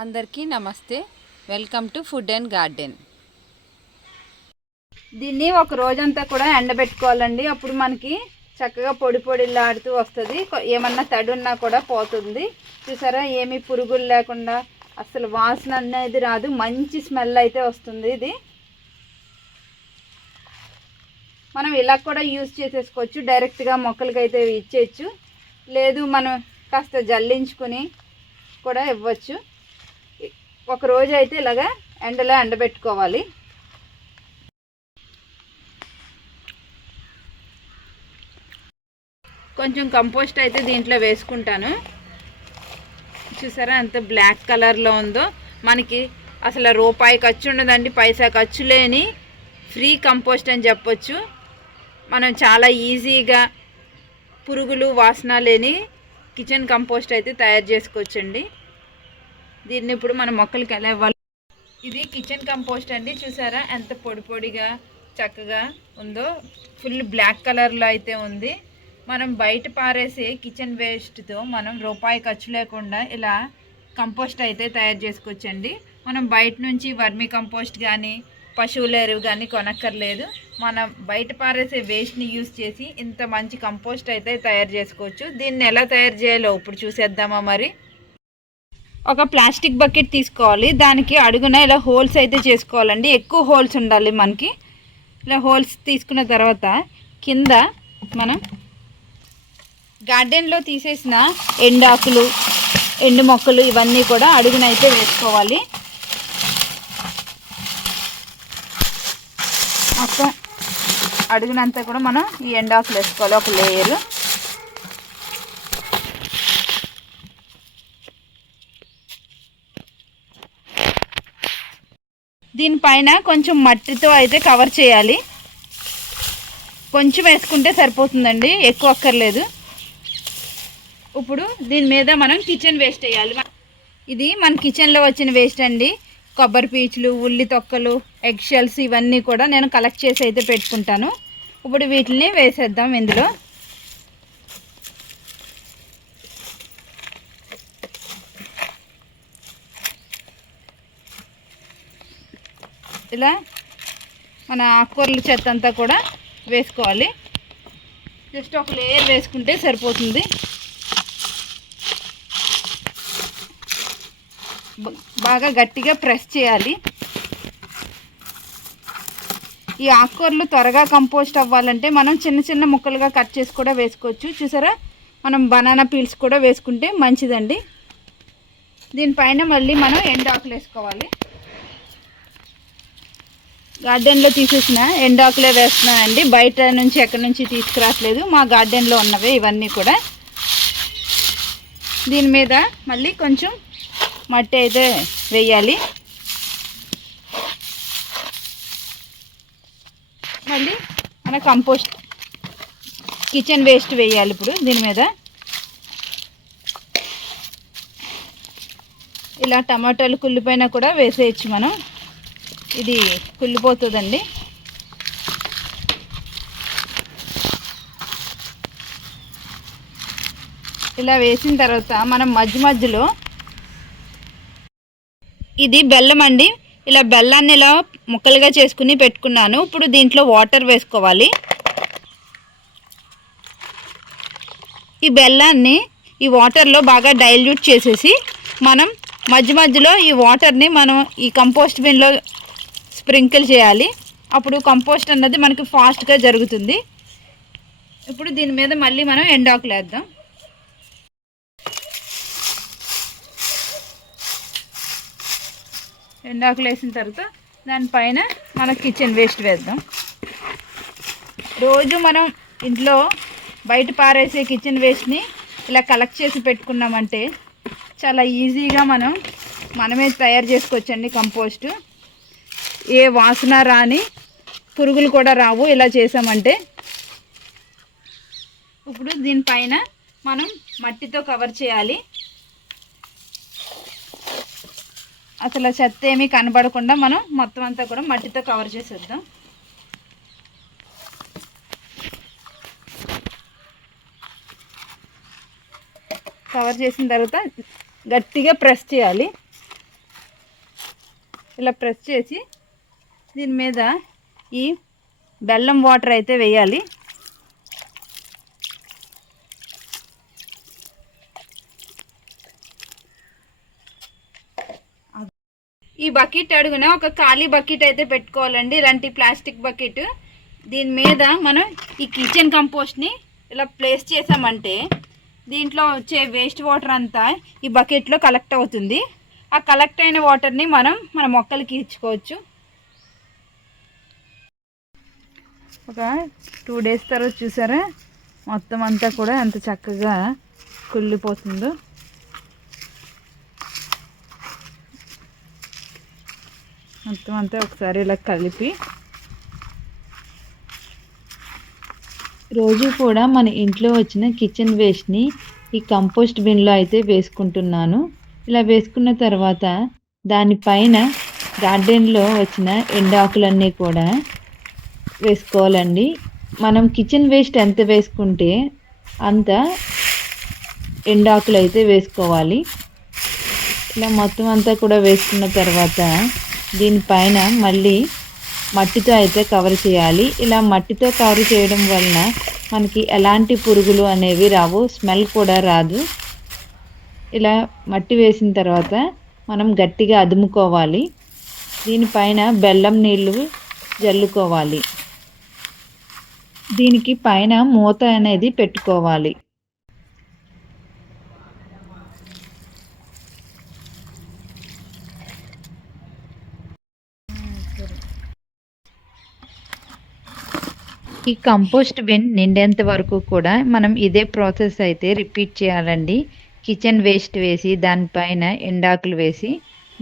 అందరికీ నమస్తే. Welcome to food and garden. దీన్ని ఒక రోజంతా కూడా ఎండబెట్టుకోవాలండి. అప్పుడు మనకి చక్కగా పొడి పొడిలాడుతూ వస్తుంది. ఏమన్నా తడి ఉన్నా కూడా పోతుంది. చూసారా, ఏమీ పురుగులు లేకుండా అసలు వాసన అనేది రాదు. మంచి స్మెల్ అయితే వస్తుంది. ఇది మనం ఇలా కూడా యూజ్ చేసేసుకోవచ్చు. డైరెక్ట్గా మొక్కలకి అయితే ఇచ్చేయచ్చు. లేదు మనం కాస్త జల్లించుకుని కూడా ఇవ్వచ్చు. ఒక రోజు అయితే ఇలాగా ఎండలో ఎండబెట్టుకోవాలి. కొంచెం కంపోస్ట్ అయితే దీంట్లో వేసుకుంటాను. చూసారా ఎంత బ్లాక్ కలర్లో ఉందో. మనకి అసలు రూపాయి ఖర్చు ఉండదండి. పైసా ఖర్చు లేని ఫ్రీ కంపోస్ట్ అని చెప్పొచ్చు. మనం చాలా ఈజీగా పురుగులు వాసన లేని కిచెన్ కంపోస్ట్ అయితే తయారు చేసుకోవచ్చండి. దీన్ని ఇప్పుడు మన మొక్కలకి ఎలా ఇవ్వాలి. ఇది కిచెన్ కంపోస్ట్ అండి. చూసారా ఎంత పొడి పొడిగా చక్కగా ఉందో. ఫుల్ బ్లాక్ కలర్లో అయితే ఉంది. మనం బయట పారేసే కిచెన్ వేస్ట్తో మనం రూపాయి ఖర్చు లేకుండా ఇలా కంపోస్ట్ అయితే తయారు చేసుకోవచ్చండి. మనం బయట నుంచి వర్మీ కంపోస్ట్ కానీ పశువుల ఎరువు కానీ కొనక్కర్లేదు. మనం బయట పారేసే వేస్ట్ని యూజ్ చేసి ఇంత మంచి కంపోస్ట్ అయితే తయారు చేసుకోవచ్చు. దీన్ని ఎలా తయారు చేయాలో ఇప్పుడు చూసేద్దామా. మరి ఒక ప్లాస్టిక్ బకెట్ తీసుకోవాలి. దానికి అడుగున ఇలా హోల్స్ అయితే చేసుకోవాలండి. ఎక్కువ హోల్స్ ఉండాలి మనకి. ఇలా హోల్స్ తీసుకున్న తర్వాత కింద మనం గార్డెన్లో తీసేసిన ఎండాకులు, ఎండు మొక్కలు ఇవన్నీ కూడా అడుగున అయితే వేసుకోవాలి. మొత్తం అడుగునంతా కూడా మనం ఈ ఎండాకులు వేసుకోవాలి. ఒక లేయరు. దీనిపైన కొంచెం మట్టితో అయితే కవర్ చేయాలి. కొంచెం వేసుకుంటే సరిపోతుందండి, ఎక్కువ అక్కర్లేదు. ఇప్పుడు దీని మీద మనం కిచెన్ వేస్ట్ వేయాలి. ఇది మన కిచెన్లో వచ్చిన వేస్ట్ అండి. కొబ్బరి పీచులు, ఉల్లి తొక్కలు, ఎగ్ షెల్స్ ఇవన్నీ కూడా నేను కలెక్ట్ చేసి అయితే పెట్టుకుంటాను. ఇప్పుడు వీటిని వేసేద్దాం ఇందులో. ఇలా మన ఆకుకూరల చెత్త అంతా కూడా వేసుకోవాలి. జస్ట్ ఒక లేయర్ వేసుకుంటే సరిపోతుంది. బాగా గట్టిగా ప్రెస్ చేయాలి. ఈ ఆకుకూరలు త్వరగా కంపోస్ట్ అవ్వాలంటే మనం చిన్న చిన్న ముక్కలుగా కట్ చేసి కూడా వేసుకోవచ్చు. చూసారా, మనం బనానా పీల్స్ కూడా వేసుకుంటే మంచిదండి. దీనిపైన మళ్ళీ మనం ఎండాకులు వేసుకోవాలి. గార్డెన్లో తీసేసిన ఎండాకులే వేస్తున్నానండి. బయట నుంచి ఎక్కడి నుంచి తీసుకురావట్లేదు. మా గార్డెన్లో ఉన్నవే ఇవన్నీ కూడా. దీని మీద మళ్ళీ కొంచెం మట్టి అయితే వేయాలి. మళ్ళీ మన కంపోస్ట్ కిచెన్ వేస్ట్ వేయాలి. ఇప్పుడు దీని మీద ఇలా టమాటాలు కుళ్ళిపోయినా కూడా వేసేయచ్చు మనం. ఇది కుళ్ళిపోతుందండి. ఇలా వేసిన తర్వాత మనం మధ్యలో ఇది బెల్లం అండి. ఇలా బెల్లాన్ని ఇలా ముక్కలుగా చేసుకుని పెట్టుకున్నాను. ఇప్పుడు దీంట్లో వాటర్ వేసుకోవాలి. ఈ బెల్లాన్ని ఈ వాటర్లో బాగా డైల్యూట్ చేసేసి మనం మధ్యలో ఈ వాటర్ని మనం ఈ కంపోస్ట్ బిన్లో స్ప్రింకిల్ చేయాలి. అప్పుడు కంపోస్ట్ అన్నది మనకి ఫాస్ట్గా జరుగుతుంది. ఇప్పుడు దీని మీద మళ్ళీ మనం ఎండాకులు వేద్దాం. ఎండాకులు వేసిన తర్వాత దానిపైన మన కిచెన్ వేస్ట్ వేద్దాం. రోజు మనం ఇంట్లో బయట పారేసే కిచెన్ వేస్ట్ని ఇలా కలెక్ట్ చేసి పెట్టుకున్నామంటే చాలా ఈజీగా మనమే తయారు చేసుకోవచ్చండి కంపోస్ట్. ఏ వాసన రాని, పురుగులు కూడా రావు ఇలా చేసామంటే. ఇప్పుడు దీనిపైన మనం మట్టితో కవర్ చేయాలి. అసలు చెత్త ఏమీ కనబడకుండా మనం మొత్తం అంతా కూడా మట్టితో కవర్ చేసేద్దాం. కవర్ చేసిన తర్వాత గట్టిగా ప్రెస్ చేయాలి. ఇలా ప్రెస్ చేసి దీని మీద ఈ బెల్లం వాటర్ అయితే వేయాలి. ఈ బకెట్ అడుగున ఒక ఖాళీ బకెట్ అయితే పెట్టుకోవాలండి, ఇలాంటి ప్లాస్టిక్ బకెట్. దీని మీద మనం ఈ కిచెన్ కంపోస్ట్ని ఇలా ప్లేస్ చేసామంటే దీంట్లో వచ్చే వేస్ట్ వాటర్ అంతా ఈ బకెట్లో కలెక్ట్ అవుతుంది. ఆ కలెక్ట్ అయిన వాటర్ని మనం మన మొక్కలకి ఇచ్చుకోవచ్చు. ఒక 2 days తర్వాత చూసారా మొత్తం అంతా కూడా ఎంత చక్కగా కుళ్ళిపోతుందో. మొత్తం అంతా ఒకసారి ఇలా కలిపి రోజు కూడా మన ఇంట్లో వచ్చిన కిచెన్ వేస్ట్ని ఈ కంపోస్ట్ బిన్లో అయితే వేసుకుంటున్నాను. ఇలా వేసుకున్న తర్వాత దానిపైన గార్డెన్లో వచ్చిన ఎండాకులన్నీ కూడా వేసుకోవాలండి. మనం కిచెన్ వేస్ట్ ఎంత వేసుకుంటే అంత ఎండాకులు అయితే వేసుకోవాలి. ఇలా మొత్తం అంతా కూడా వేసుకున్న తర్వాత దీనిపైన మళ్ళీ మట్టితో అయితే కవర్ చేయాలి. ఇలా మట్టితో కవర్ చేయడం వలన మనకి ఎలాంటి పురుగులు అనేవి రావు, స్మెల్ కూడా రాదు. ఇలా మట్టి వేసిన తర్వాత మనం గట్టిగా అదుముకోవాలి. దీనిపైన బెల్లం నీళ్ళు జల్లుకోవాలి. దీనికి పైన మూత అనేది పెట్టుకోవాలి. ఈ కంపోస్ట్ బిన్ నిండేంత వరకు కూడా మనం ఇదే ప్రాసెస్ అయితే రిపీట్ చేయాలండి. కిచెన్ వేస్ట్ వేసి దానిపైన ఎండాకులు వేసి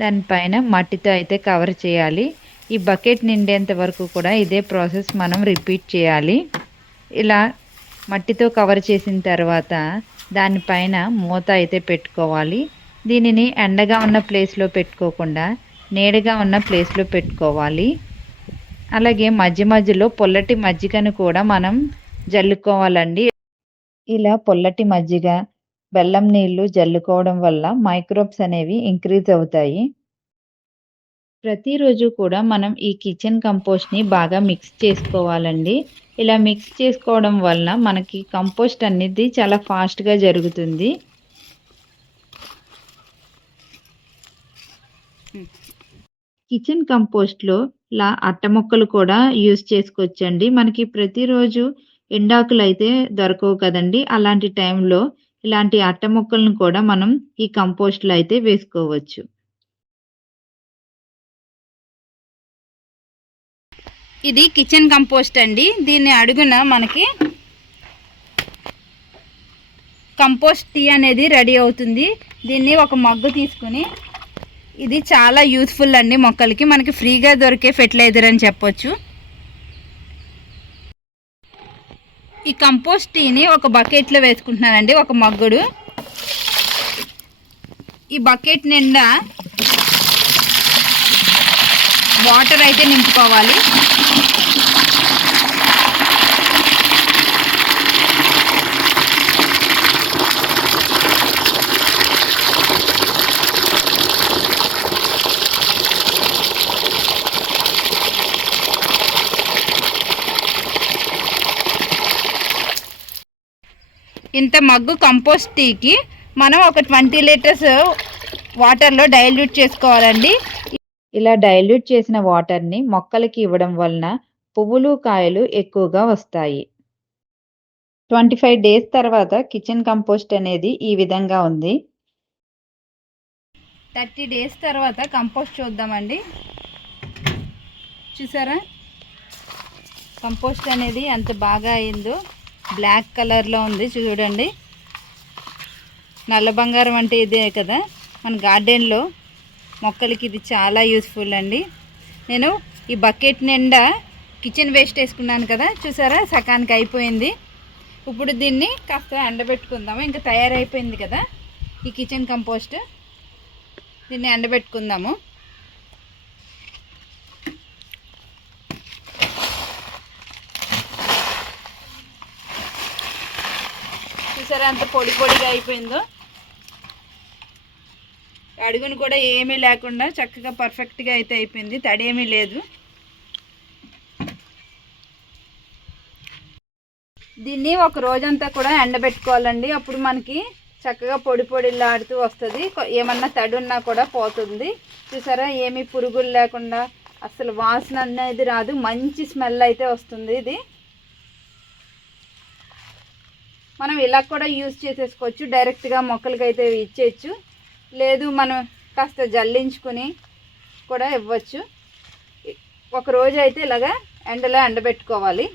దానిపైన మట్టితో అయితే కవర్ చేయాలి. ఈ బకెట్ నిండేంత వరకు కూడా ఇదే ప్రాసెస్ మనం రిపీట్ చేయాలి. ఇలా మట్టితో కవర్ చేసిన తర్వాత దానిపైన మూత అయితే పెట్టుకోవాలి. దీనిని ఎండగా ఉన్న ప్లేస్లో పెట్టుకోకుండా నీడగా ఉన్న ప్లేస్లో పెట్టుకోవాలి. అలాగే మధ్య మధ్యలో పొల్లటి మజ్జిగను కూడా మనం జల్లుకోవాలండి. ఇలా పొల్లటి మజ్జిగ బెల్లం నీళ్ళు జల్లుకోవడం వల్ల మైక్రోబ్స్ అనేవి ఇంక్రీజ్ అవుతాయి. ప్రతిరోజు కూడా మనం ఈ కిచెన్ కంపోస్ట్ని బాగా మిక్స్ చేసుకోవాలండి. ఇలా మిక్స్ చేసుకోవడం వలన మనకి కంపోస్ట్ అనేది చాలా ఫాస్ట్గా జరుగుతుంది. కిచెన్ కంపోస్ట్లో ఇలా అట్ట మొక్కలు కూడా యూజ్ చేసుకోవచ్చండి. మనకి ప్రతిరోజు ఎండాకులు అయితే దొరకవు కదండి, అలాంటి టైంలో ఇలాంటి అట్ట మొక్కలను కూడా మనం ఈ కంపోస్ట్లో అయితే వేసుకోవచ్చు. ఇది కిచెన్ కంపోస్ట్ అండి. దీన్ని అడుగున మనకి కంపోస్ట్ టీ అనేది రెడీ అవుతుంది. దీన్ని ఒక మగ్గు తీసుకుని, ఇది చాలా యూస్ఫుల్ అండి మొక్కలకి, మనకి ఫ్రీగా దొరికే ఫెర్టిలైజర్ అని చెప్పొచ్చు. ఈ కంపోస్ట్ టీని ఒక బకెట్లో వేసుకుంటున్నానండి, ఒక మగ్గుడు. ఈ బకెట్ నిండా వాటర్ అయితే నింపుకోవాలి. ఇంత మగ్గు కంపోస్ట్ టీకి మనం ఒక 20 లీటర్స్ వాటర్లో డైల్యూట్ చేసుకోవాలండి. ఇలా డైల్యూట్ చేసిన వాటర్ని మొక్కలకి ఇవ్వడం వలన పువ్వులు కాయలు ఎక్కువగా వస్తాయి. 25 days తర్వాత కిచెన్ కంపోస్ట్ అనేది ఈ విధంగా ఉంది. 30 days తర్వాత కంపోస్ట్ చూద్దామండి. చూసారా కంపోస్ట్ అనేది ఎంత బాగా అయిందో, బ్లాక్ కలర్లో ఉంది చూడండి. నల్ల బంగారం అంటే ఇదే కదా మన గార్డెన్లో మొక్కలకి, ఇది చాలా యూస్ఫుల్ అండి. నేను ఈ బకెట్ నిండా కిచెన్ వేస్ట్ వేసుకున్నాను కదా, చూసారా సకానికి అయిపోయింది. ఇప్పుడు దీన్ని కాస్త ఎండబెట్టుకుందాము. ఇంకా తయారైపోయింది కదా ఈ కిచెన్ కంపోస్ట్, దీన్ని ఎండబెట్టుకుందాము. చూసారా ఎంత పొడి పొడిగా అయిపోయిందో. అడుగును కూడా ఏమీ లేకుండా చక్కగా పర్ఫెక్ట్గా అయితే అయిపోయింది, తడి ఏమీ లేదు. దీన్ని ఒక రోజంతా కూడా ఎండబెట్టుకోవాలండి. అప్పుడు మనకి చక్కగా పొడి పొడిలాడుతూ వస్తుంది. ఏమన్నా తడి ఉన్నా కూడా పోతుంది. చూసారా, ఏమీ పురుగులు లేకుండా అసలు వాసన అనేది రాదు, మంచి స్మెల్ అయితే వస్తుంది. ఇది మనం ఇలా కూడా యూజ్ చేసేసుకోవచ్చు, డైరెక్ట్గా మొక్కలకి అయితే ఇచ్చేయచ్చు. లేదు మనం కాస్త జల్లించుకుని కూడా ఇవ్వచ్చు. ఒక రోజు అయితే ఇలాగా ఎండలో ఎండబెట్టుకోవాలి.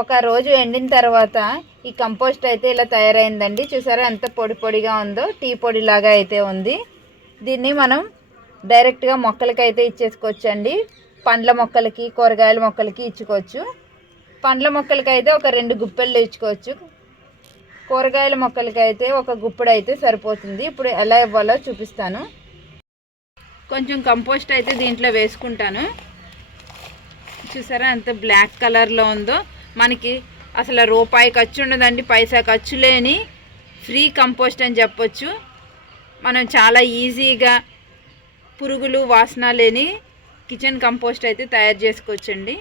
ఒక రోజు ఎండిన తర్వాత ఈ కంపోస్ట్ అయితే ఇలా తయారైందండి. చూసారా ఎంత పొడి పొడిగా ఉందో, టీ పొడిలాగా అయితే ఉంది. దీన్ని మనం డైరెక్ట్గా మొక్కలకి అయితే ఇచ్చేసుకోవచ్చు అండి. పండ్ల మొక్కలకి, కూరగాయల మొక్కలకి ఇచ్చుకోవచ్చు. పండ్ల మొక్కలకి అయితే ఒక 2 గుప్పెళ్ళు ఇచ్చుకోవచ్చు. కూరగాయల మొక్కలకి అయితే ఒక గుప్పుడు అయితే సరిపోతుంది. ఇప్పుడు ఎలా ఇవ్వాలో చూపిస్తాను. కొంచెం కంపోస్ట్ అయితే దీంట్లో వేసుకుంటాను. చూసారా ఎంత బ్లాక్ కలర్లో ఉందో. మనకి అసలు రూపాయి ఖర్చు ఉండదండి, పైసా ఖర్చు లేని ఫ్రీ కంపోస్ట్ అని చెప్పొచ్చు. మనం చాలా ఈజీగా పురుగులు వాసన లేని కిచెన్ కంపోస్ట్ అయితే తయారు చేసుకోవచ్చండి.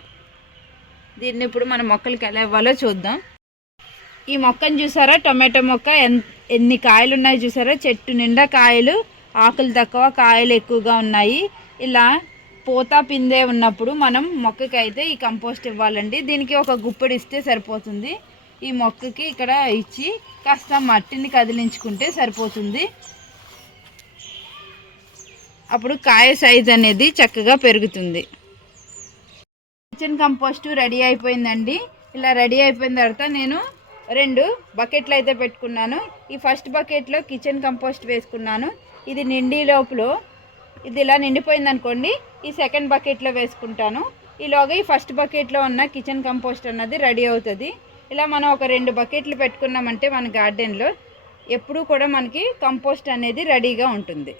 దీన్ని ఇప్పుడు మన మొక్కలకి ఎలా ఇవ్వాలో చూద్దాం. ఈ మొక్కను చూసారా, టొమాటో మొక్క ఎన్ని కాయలు ఉన్నాయి చూసారా, చెట్టు నిండా కాయలు, ఆకులు తక్కువ కాయలు ఎక్కువగా ఉన్నాయి. ఇలా పూత పిందే ఉన్నప్పుడు మనం మొక్కకి అయితే ఈ కంపోస్ట్ ఇవ్వాలండి. దీనికి ఒక గుప్పెడు ఇస్తే సరిపోతుంది. ఈ మొక్కకి ఇక్కడ ఇచ్చి కాస్త మట్టిని కదిలించుకుంటే సరిపోతుంది. అప్పుడు కాయ సైజ్ అనేది చక్కగా పెరుగుతుంది. కిచెన్ కంపోస్ట్ రెడీ అయిపోయిందండి. ఇలా రెడీ అయిపోయిన తర్వాత నేను 2 బకెట్లు అయితే పెట్టుకున్నాను. ఈ ఫస్ట్ బకెట్లో కిచెన్ కంపోస్ట్ వేసుకున్నాను. ఇది నిండి లోపల ఇది ఇలా నిండిపోయింది అనుకోండి, ఈ సెకండ్ బకెట్లో వేసుకుంటాను. ఈలోగా ఈ ఫస్ట్ బకెట్లో ఉన్న కిచెన్ కంపోస్ట్ అన్నది రెడీ అవుతుంది. ఇలా మనం ఒక 2 బకెట్లు పెట్టుకున్నామంటే మన గార్డెన్లో ఎప్పుడూ కూడా మనకి కంపోస్ట్ అనేది రెడీగా ఉంటుంది.